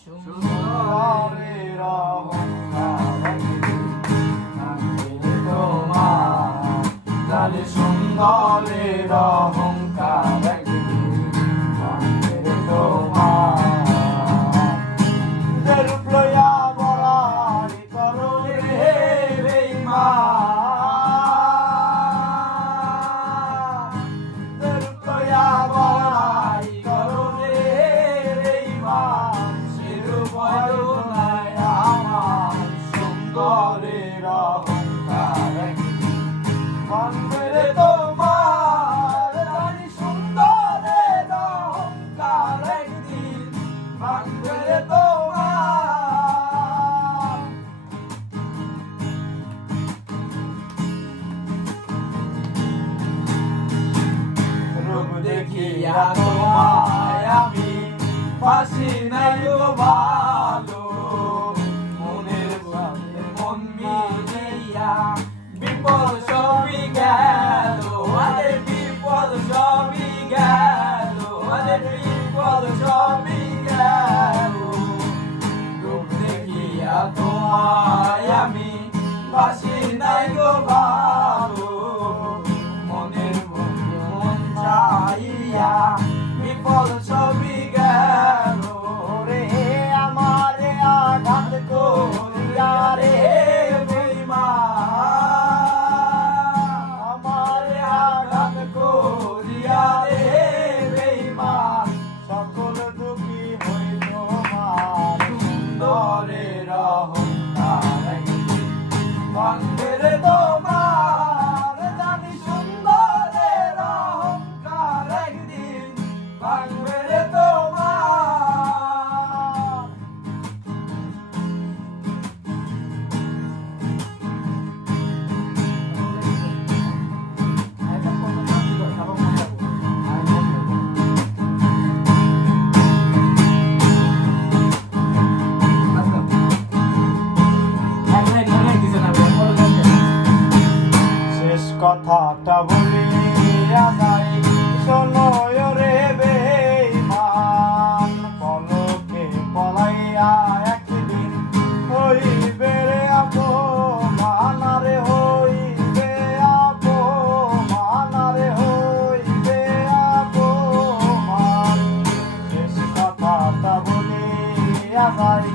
সুন্দরের অহংকার একদিন ভাঙবে তোমার, জানি সুন্দরের অহংকার একদিন ভাঙবে তোমার। যে রূপ লইয়া বড়াই করো রে বেঈমান, যে রূপ লইয়া বড়াই করো রে বেঈমান, সে রূপ হয়ো নাই আমার, সুন্দরের অহংকার একদিন ভাঙবে রে তোমার, জানি সুন্দরের অহংকার একদিন ভাঙবে রে তোমার। রূপ দেখিয়া তোমায় আমি বাসি নাই গো ভালো, মনের সাথে মন মিলাইয়া বিপদ সবই গেল, আরে বিপদ সবই গেল, আরে বিপদ সবই গেল। রূপ দেখিয়া তোমায় আমি বাসি নাই গো ভালো, মনের মন চাইয়া বিপদ সবই গেল রে। আমারে আঘাত করিয়া রে বেঈমান, আমারে আঘাত করিয়া রে বেঈমান, সকল দুঃখী হইল আমার, সুন্দরের অহংকার একদিন ভাঙবে রে তোমার, জানি সুন্দরের অহংকার একদিন ভাঙবে রে তোমার। শেষ কথাটা বলিয়া যাই, শোনো রে বেঈমান, পলকে পলাইয়া একদিন হইবে রে আপমান, রে হইবে আপমান, রে হইবে আপমান। শেষ কথাটা বলিয়া যাই,